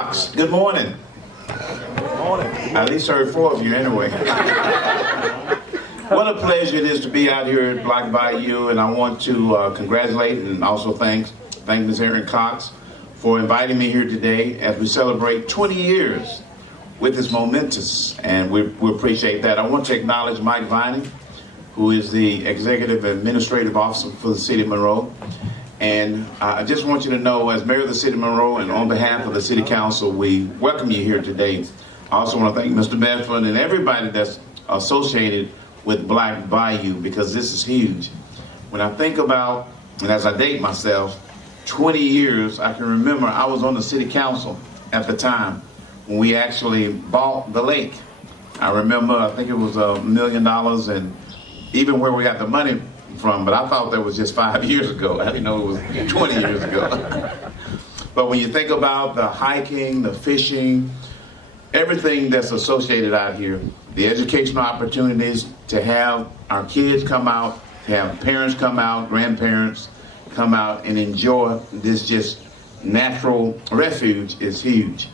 Good morning. Morning. I at least heard four of you anyway. What a pleasure it is to be out here at Black Bayou, and I want to congratulate and also thank Ms. Erin Cox for inviting me here today as we celebrate 20 years with this momentous, and we appreciate that. I want to acknowledge Mike Viney, who is the Executive Administrative Officer for the City of Monroe. And I just want you to know, as Mayor of the City of Monroe and on behalf of the City Council, we welcome you here today. I also want to thank Mr. Bedford and everybody that's associated with Black Bayou, because this is huge. When I think about, and as I date myself, 20 years, I can remember I was on the City Council at the time when we actually bought the lake. I remember, I think it was $1 million, and even where we got the money from, but I thought that was just 5 years ago. I didn't know it was 20 years ago. But when you think about the hiking, the fishing, everything that's associated out here, the educational opportunities to have our kids come out, to have parents come out, grandparents come out and enjoy this just natural refuge is huge.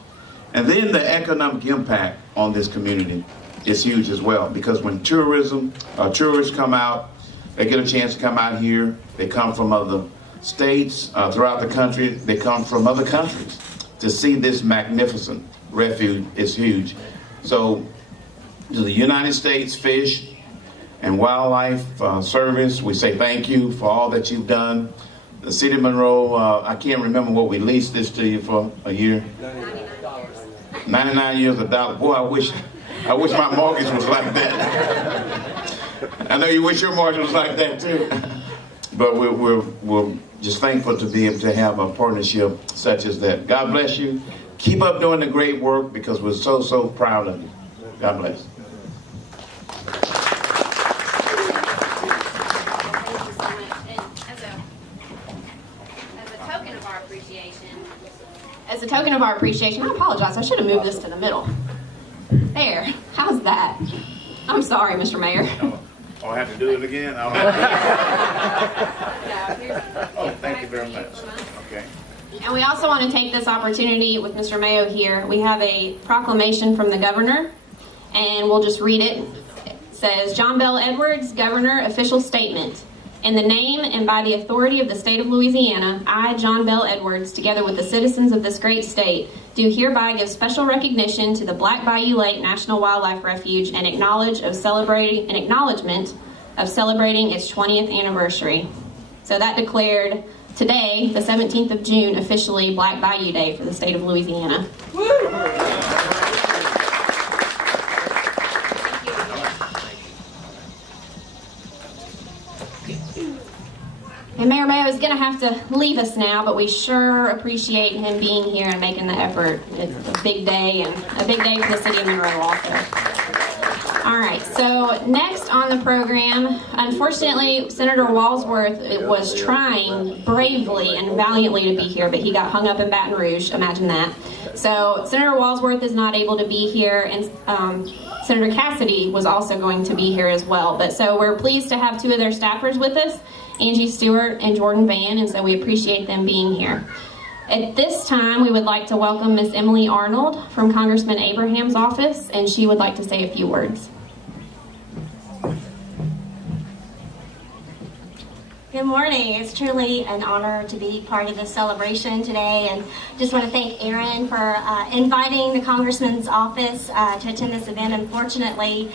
And then the economic impact on this community is huge as well, because when tourists come out, they get a chance to come out here. They come from other states throughout the country. They come from other countries to see this magnificent refuge. Is huge. So to the United States Fish and Wildlife Service, we say thank you for all that you've done. The City of Monroe, I can't remember what we leased this to you for a year. $99. 99 years a dollar. Boy, I wish my mortgage was like that. I know you wish your mortgage was like that too. But we're just thankful to be able to have a partnership such as that. God bless you. Keep up doing the great work, because we're so proud of you. God bless. As a token of our appreciation, I apologize. I should have moved this to the middle. There. How's that? I'm sorry, Mr. Mayor. Oh, I have to do it again? Oh, thank you very much. Okay. And we also want to take this opportunity with Mr. Mayo here. We have a proclamation from the governor, and we'll just read it. It says, John Bell Edwards, Governor, official statement. In the name and by the authority of the state of Louisiana, I, John Bell Edwards, together with the citizens of this great state, do hereby give special recognition to the Black Bayou Lake National Wildlife Refuge and acknowledgement of celebrating its 20th anniversary. So that declared today, the 17th of June, officially Black Bayou Day for the state of Louisiana. And Mayor Mayo is going to have to leave us now, but we sure appreciate him being here and making the effort. It's a big day, and a big day for the city of Monroe also. All right, so next on the program, unfortunately, Senator Walsworth was trying bravely and valiantly to be here, but he got hung up in Baton Rouge. Imagine that. So Senator Walsworth is not able to be here, and Senator Cassidy was also going to be here as well. But so we're pleased to have two of their staffers with us, Angie Stewart and Jordan Van, and so we appreciate them being here. At this time, we would like to welcome Miss Emily Arnold from Congressman Abraham's office, and she would like to say a few words. Good morning. It's truly an honor to be part of this celebration today, and just want to thank Aaron for inviting the Congressman's office to attend this event. Unfortunately,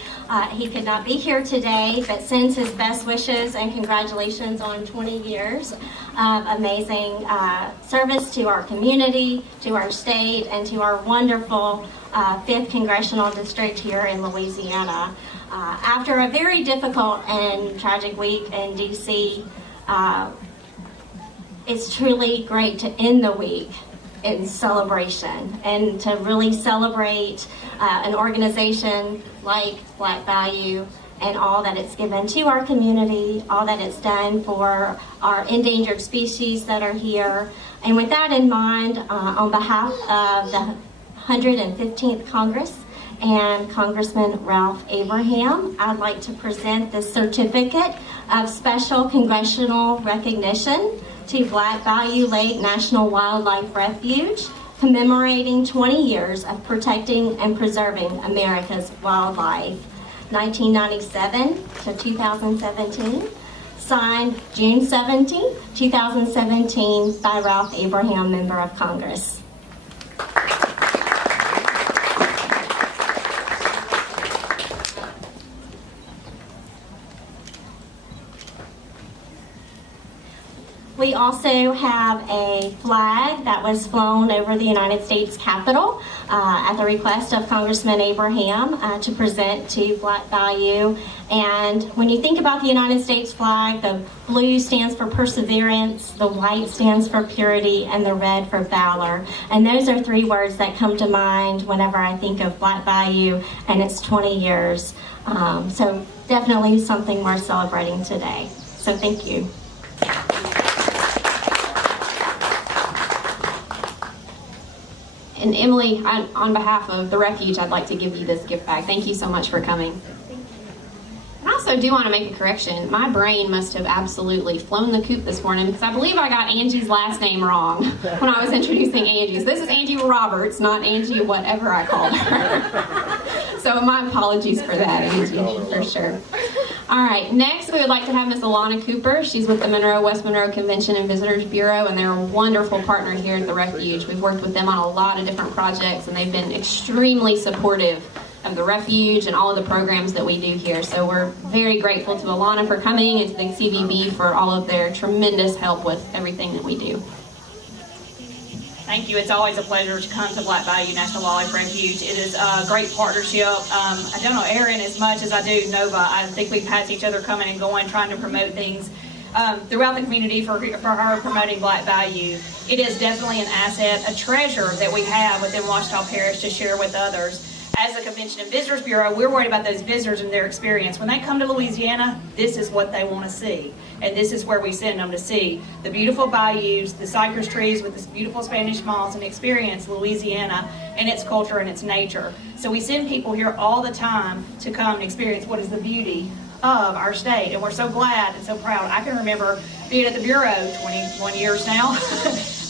he could not be here today, but sends his best wishes and congratulations on 20 years of amazing service to our community, to our state, and to our wonderful 5th Congressional District here in Louisiana. After a very difficult and tragic week in D.C., it's truly great to end the week in celebration and to really celebrate an organization like Black Bayou and all that it's given to our community, all that it's done for our endangered species that are here. And with that in mind, on behalf of the 115th Congress and Congressman Ralph Abraham, I'd like to present this certificate of special congressional recognition to Black Bayou Lake National Wildlife Refuge commemorating 20 years of protecting and preserving America's wildlife, 1997 to 2017. Signed June 17, 2017 by Ralph Abraham, Member of Congress. We also have a flag that was flown over the United States Capitol at the request of Congressman Abraham to present to Black Bayou. And when you think about the United States flag, the blue stands for perseverance, the white stands for purity, and the red for valor. And those are three words that come to mind whenever I think of Black Bayou and its 20 years. So definitely something worth celebrating today. So thank you. And Emily, on behalf of the Refuge, I'd like to give you this gift bag. Thank you so much for coming. I also do want to make a correction. My brain must have absolutely flown the coop this morning because I believe I got Angie's last name wrong when I was introducing Angie's. This is Angie Roberts, not Angie whatever I called her. So my apologies for that, Angie, for sure. All right, next we would like to have Miss Alana Cooper. She's with the West Monroe Convention and Visitors Bureau, and they're a wonderful partner here at the Refuge. We've worked with them on a lot of different projects, and they've been extremely supportive of the Refuge and all of the programs that we do here. So we're very grateful to Alana for coming and to the CVB for all of their tremendous help with everything that we do. Thank you. It's always a pleasure to come to Black Bayou National Wildlife Refuge. It is a great partnership. I don't know Erin as much as I do Nova. I think we've passed each other coming and going, trying to promote things throughout the community for her promoting Black Bayou. It is definitely an asset, a treasure that we have within Ouachita Parish to share with others. As a Convention and Visitors Bureau, we're worried about those visitors and their experience. When they come to Louisiana, this is what they want to see. And this is where we send them to see the beautiful bayous, the cypress trees with this beautiful Spanish moss, and experience Louisiana and its culture and its nature. So we send people here all the time to come and experience what is the beauty of our state. And we're so glad and so proud. I can remember being at the Bureau 21 years now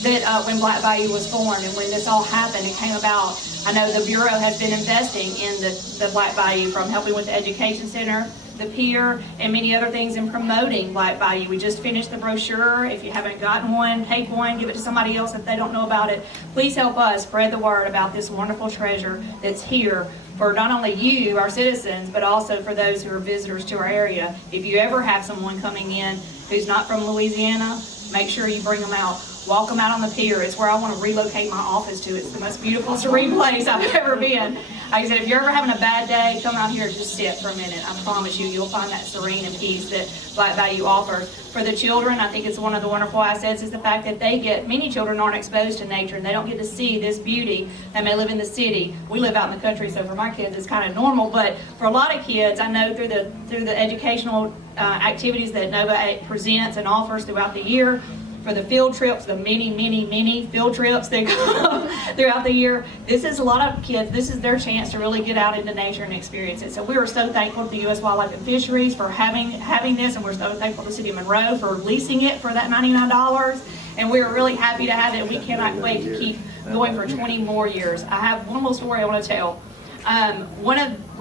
that when Black Bayou was formed and when this all happened, it came about. I know the Bureau has been investing in the Black Bayou, from helping with the Education Center, the pier, and many other things in promoting Black Bayou. We just finished the brochure. If you haven't gotten one, take one, give it to somebody else if they don't know about it. Please help us spread the word about this wonderful treasure that's here for not only you, our citizens, but also for those who are visitors to our area. If you ever have someone coming in who's not from Louisiana, make sure you bring them out. Walk them out on the pier. It's where I want to relocate my office to. It's the most beautiful, serene place I've ever been. Like I said, if you're ever having a bad day, come out here and just sit for a minute. I promise you, you'll find that serene and peace that Black Bayou offers. For the children, I think it's one of the wonderful assets is the fact that many children aren't exposed to nature and they don't get to see this beauty. They may live in the city. We live out in the country, so for my kids it's kind of normal, but for a lot of kids, I know through the educational activities that NOVA presents and offers throughout the year, for the field trips, the many field trips that come throughout the year. This is a lot of kids, this is their chance to really get out into nature and experience it. So we are so thankful to the U.S. Wildlife and Fisheries for having this, and we're so thankful to the City of Monroe for leasing it for that $99. And we are really happy to have it. We cannot wait to keep going for 20 more years. I have one more story I want to tell.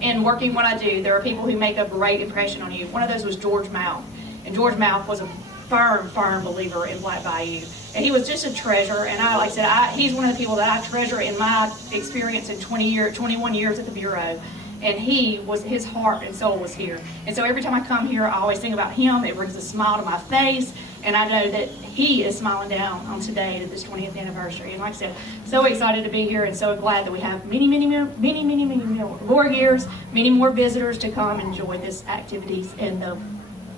In working what I do, there are people who make a great impression on you. One of those was George Mouth. And George Mouth was a firm believer in Black Bayou. And he was just a treasure, and like I said, he's one of the people that I treasure in my experience in 21 years at the Bureau. And his heart and soul was here. And so every time I come here, I always think about him. It brings a smile to my face, and I know that he is smiling down on today at this 20th anniversary. And like I said, so excited to be here and so glad that we have many more years, many more visitors to come and enjoy this activities and the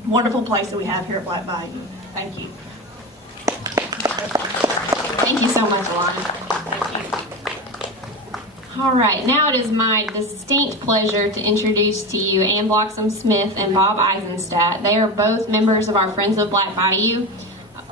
wonderful place that we have here at Black Bayou. Thank you. Thank you so much, Alana. Thank you. All right, now it is my distinct pleasure to introduce to you Ann Bloxham-Smith and Bob Eisenstadt. They are both members of our Friends of Black Bayou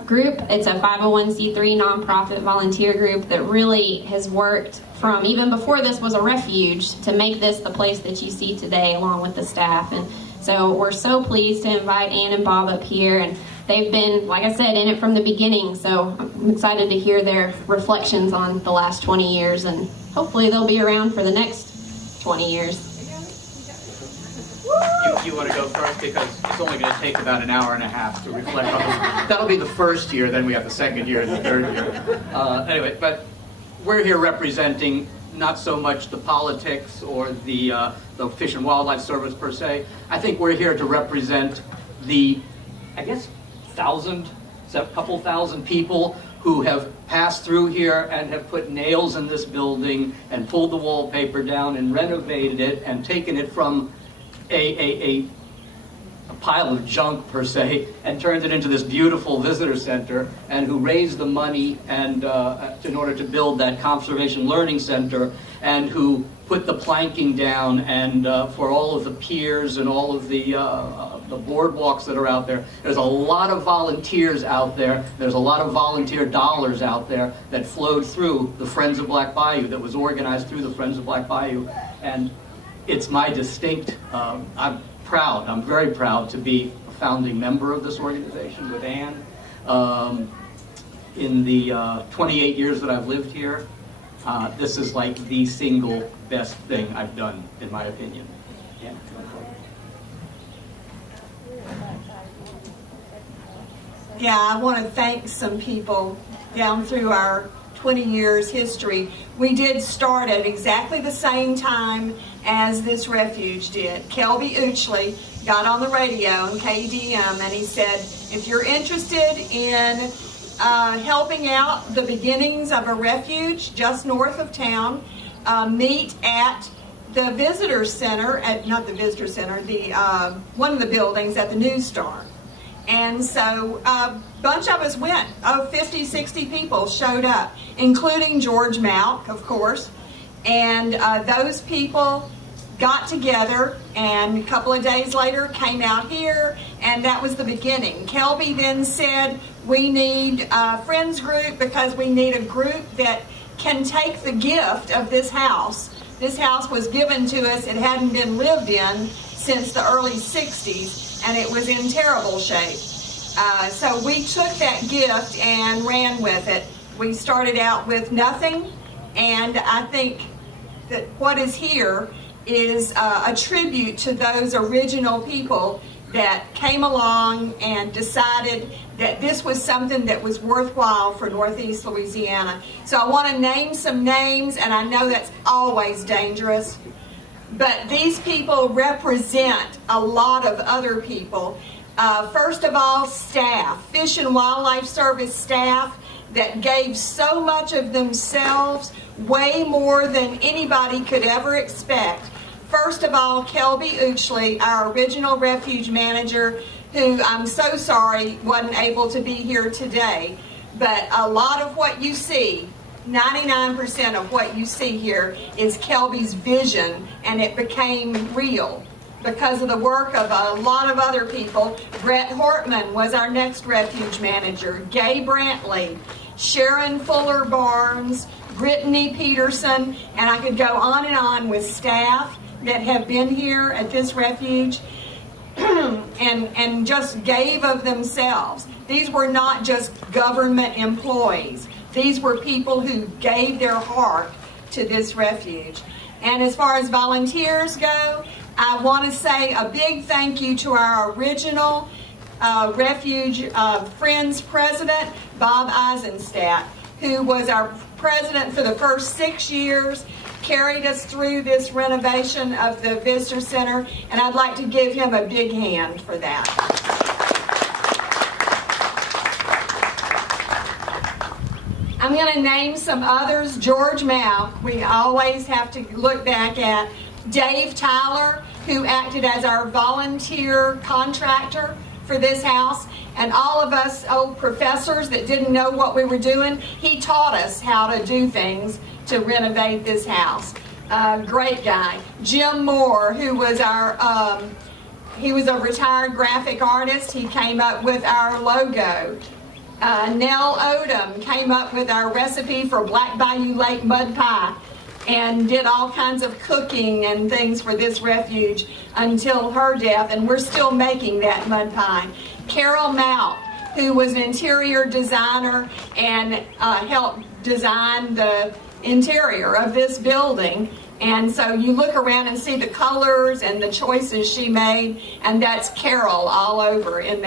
group. It's a 501c3 nonprofit volunteer group that really has worked from even before this was a refuge to make this the place that you see today along with the staff. And so we're so pleased to invite Ann and Bob up here. And they've been, like I said, in it from the beginning, so I'm excited to hear their reflections on the last 20 years, and hopefully they'll be around for the next 20 years. You want to go first because it's only going to take about an hour and a half to reflect on this. That'll be the first year, then we have the second year and the third year. Anyway, but we're here representing not so much the politics or the Fish and Wildlife Service per se. I think we're here to represent the, I guess, couple thousand people who have passed through here and have put nails in this building and pulled the wallpaper down and renovated it and taken it from a pile of junk per se and turned it into this beautiful visitor center, and who raised the money and in order to build that conservation learning center, and who put the planking down and for all of the piers and all of the boardwalks that are out there. There's a lot of volunteers out there. There's a lot of volunteer dollars out there that flowed through the Friends of Black Bayou, that was organized through the Friends of Black Bayou. And it's my distinct, I'm very proud to be a founding member of this organization with Ann. In the 28 years that I've lived here, this is like the single best thing I've done, in my opinion. Yeah. Yeah, I want to thank some people down through our 20 years history. We did start at exactly the same time as this refuge did. Kelby Uchley got on the radio on KDM and he said, if you're interested in helping out the beginnings of a refuge just north of town, meet at the visitor center, not the visitor center, the one of the buildings at the News Star. And so a bunch of us went. 50, 60 people showed up, including George Malk, of course. And those people got together and a couple of days later came out here, and that was the beginning. Kelby then said, we need a friends group because we need a group that can take the gift of this house. This house was given to us. It hadn't been lived in since the early 60s. And it was in terrible shape. So we took that gift and ran with it. We started out with nothing, and I think that what is here is a tribute to those original people that came along and decided that this was something that was worthwhile for Northeast Louisiana. So I want to name some names, and I know that's always dangerous. But these people represent a lot of other people. First of all, staff, Fish and Wildlife Service staff that gave so much of themselves, way more than anybody could ever expect. First of all, Kelby Uchley, our original refuge manager, who I'm so sorry wasn't able to be here today. But a lot of what you see, 99% of what you see here is Kelby's vision, and it became real because of the work of a lot of other people. Brett Hortman was our next refuge manager, Gay Brantley, Sharon Fuller Barnes, Brittany Peterson, and I could go on with staff that have been here at this refuge and just gave of themselves. These were not just government employees. These were people who gave their heart to this refuge. And as far as volunteers go, I want to say a big thank you to our original Refuge Friends president, Bob Eisenstadt, who was our president for the first 6 years, carried us through this renovation of the visitor center, and I'd like to give him a big hand for that. I'm going to name some others. George Malk, we always have to look back at. Dave Tyler, who acted as our volunteer contractor for this house, and all of us old professors that didn't know what we were doing, he taught us how to do things to renovate this house. Great guy. Jim Moore, who was our, he was a retired graphic artist. He came up with our logo. Nell Odom came up with our recipe for Black Bayou Lake mud pie and did all kinds of cooking and things for this refuge until her death, and we're still making that mud pie. Carol Mount, who was an interior designer and helped design the interior of this building. And so you look around and see the colors and the choices she made, and that's Carol all over in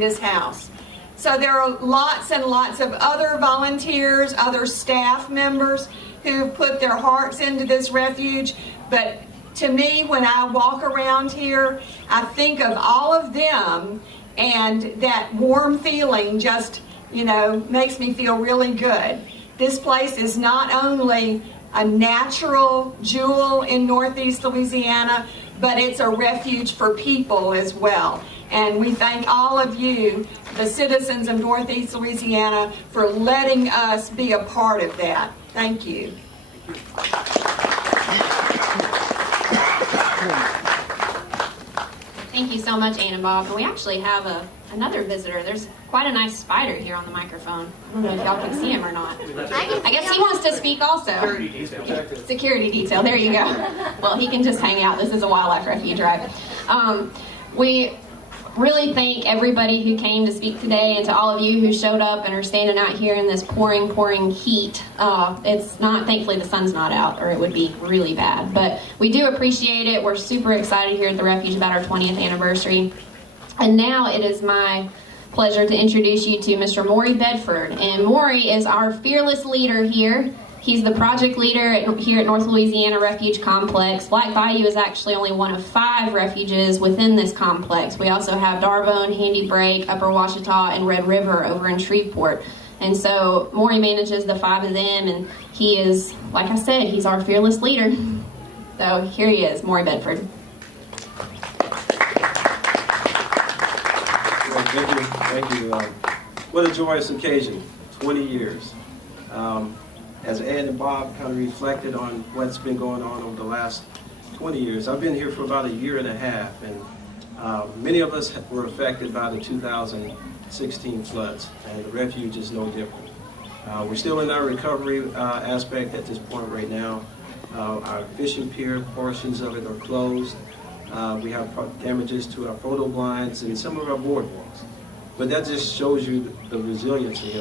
this house. So there are lots and lots of other volunteers, other staff members who've put their hearts into this refuge. But to me, when I walk around here, I think of all of them, and that warm feeling just, makes me feel really good. This place is not only a natural jewel in Northeast Louisiana, but it's a refuge for people as well. And we thank all of you, the citizens of Northeast Louisiana, for letting us be a part of that. Thank you. Thank you so much, Ann and Bob. And we actually have another visitor. There's quite a nice spider here on the microphone. I don't know if y'all can see him or not. I guess he wants to speak also. Security detail. Security detail, there you go. Well, he can just hang out. This is a wildlife refuge, right? We really thank everybody who came to speak today, and to all of you who showed up and are standing out here in this pouring heat. It's not, thankfully the sun's not out, or it would be really bad. But we do appreciate it. We're super excited here at the Refuge about our 20th anniversary. And now it is my pleasure to introduce you to Mr. Maury Bedford. And Maury is our fearless leader here. He's the project leader here at North Louisiana Refuge Complex. Black Bayou is actually only one of 5 refuges within this complex. We also have Darvone, Handy Break, Upper Washita, and Red River over in Shreveport. And so Maury manages the 5 of them, and he is, like I said, he's our fearless leader. So here he is, Maury Bedford. Well, thank you. What a joyous occasion, 20 years. As Ann and Bob kind of reflected on what's been going on over the last 20 years, I've been here for about a year and a half, and many of us were affected by the 2016 floods, and the refuge is no different. We're still in our recovery aspect at this point right now. Our fishing pier, portions of it are closed. We have damages to our photo blinds and some of our boardwalks. But that just shows you the resiliency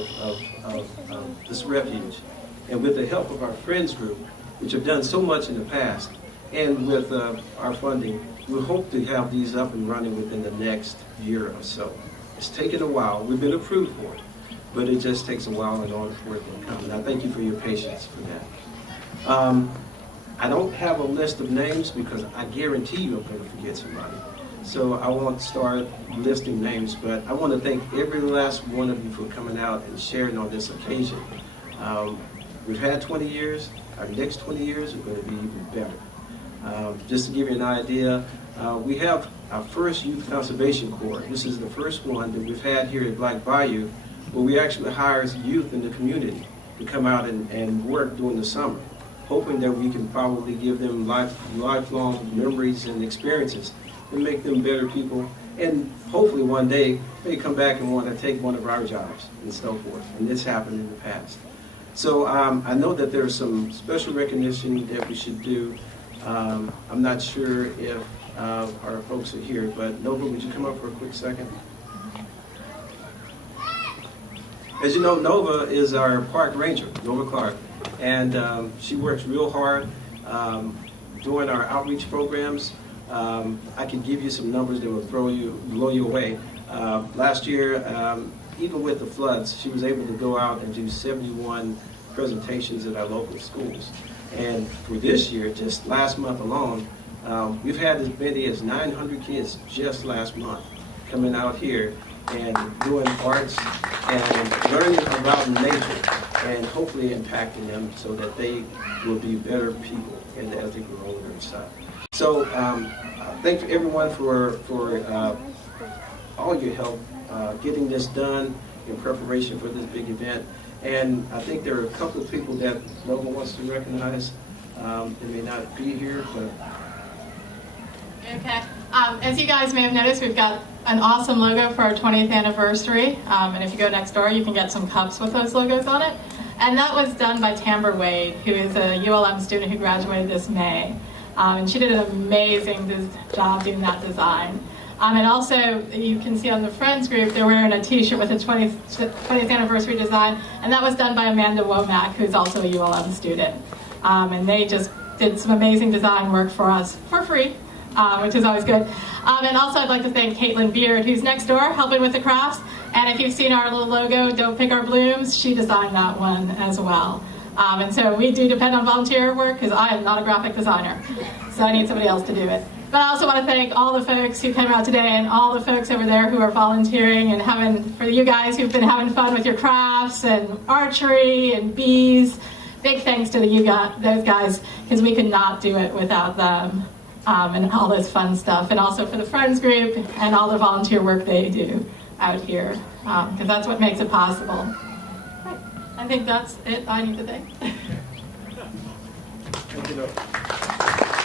of this refuge. And with the help of our Friends group, which have done so much in the past, and with our funding, we hope to have these up and running within the next year or so. It's taken a while. We've been approved for it, but it just takes a while in order for it to come. And I thank you for your patience for that. I don't have a list of names because I guarantee you I'm going to forget somebody. So I won't start listing names, but I want to thank every last one of you for coming out and sharing on this occasion. We've had 20 years. Our next 20 years are going to be even better. Just to give you an idea, we have our first Youth Conservation Corps. This is the first one that we've had here at Black Bayou, where we actually hire youth in the community to come out and work during the summer, hoping that we can probably give them lifelong memories and experiences and make them better people. And hopefully one day they come back and want to take one of our jobs and so forth. And this happened in the past. So I know that there's some special recognition that we should do. I'm not sure if our folks are here, but Nova, would you come up for a quick second? As you know, Nova is our park ranger, Nova Clark, and she works real hard doing our outreach programs. I could give you some numbers that will blow you away. Last year, even with the floods, she was able to go out and do 71 presentations at our local schools. And for this year, just last month alone, we've had as many as 900 kids just last month coming out here and doing arts and learning about nature and hopefully impacting them so that they will be better people as they grow older and stuff. So thank you everyone for all your help getting this done in preparation for this big event. And I think there are a couple of people that Nova wants to recognize. They may not be here, but... Okay. As you guys may have noticed, we've got an awesome logo for our 20th anniversary. And if you go next door, you can get some cups with those logos on it. And that was done by Tamber Wade, who is a ULM student who graduated this May. And she did an amazing job doing that design. And also, you can see on the Friends group, they're wearing a t-shirt with a 20th anniversary design, and that was done by Amanda Womack, who's also a ULM student. And they just did some amazing design work for us for free, which is always good. And also, I'd like to thank Caitlin Beard, who's next door helping with the crafts. And if you've seen our little logo, Don't Pick Our Blooms, she designed that one as well. And so we do depend on volunteer work because I am not a graphic designer, so I need somebody else to do it. But I also want to thank all the folks who came out today and all the folks over there who are volunteering and for you guys who've been having fun with your crafts and archery and bees. Big thanks to those guys, because we could not do it without them, and all this fun stuff. And also for the Friends group and all the volunteer work they do out here, because that's what makes it possible. I think that's it I need to thank.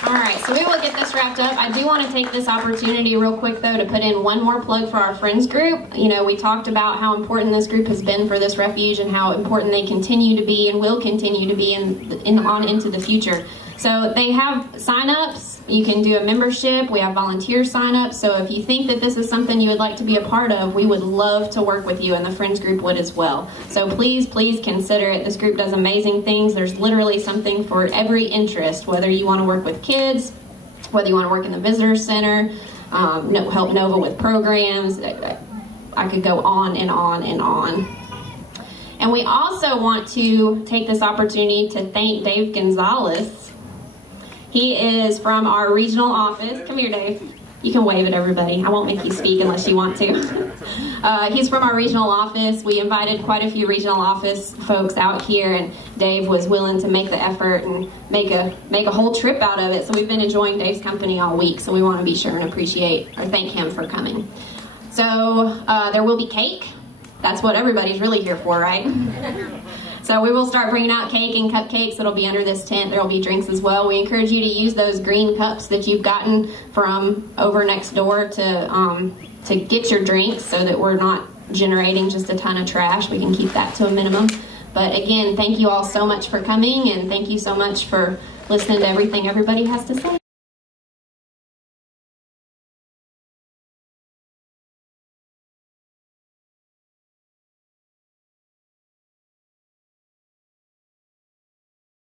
All right, so we will get this wrapped up. I do want to take this opportunity real quick, though, to put in one more plug for our Friends group. You know, we talked about how important this group has been for this refuge and how important they continue to be and will continue to be on into the future. So they have sign-ups. You can do a membership. We have volunteer sign-ups. So if you think that this is something you would like to be a part of, we would love to work with you, and the Friends group would as well. So please, please consider it. This group does amazing things. There's literally something for every interest, whether you want to work with kids, whether you want to work in the visitor center, help Nova with programs. I could go on and on and on. And we also want to take this opportunity to thank Dave Gonzalez. He is from our regional office. Come here, Dave. You can wave at everybody. I won't make you speak unless you want to. He's from our regional office. We invited quite a few regional office folks out here, and Dave was willing to make the effort and make a whole trip out of it. So we've been enjoying Dave's company all week, so we want to be sure and appreciate or thank him for coming. So there will be cake. That's what everybody's really here for, right? So we will start bringing out cake and cupcakes. It'll be under this tent. There will be drinks as well. We encourage you to use those green cups that you've gotten from over next door to get your drinks, so that we're not generating just a ton of trash. We can keep that to a minimum. But again, thank you all so much for coming, and thank you so much for listening to everything everybody has to say.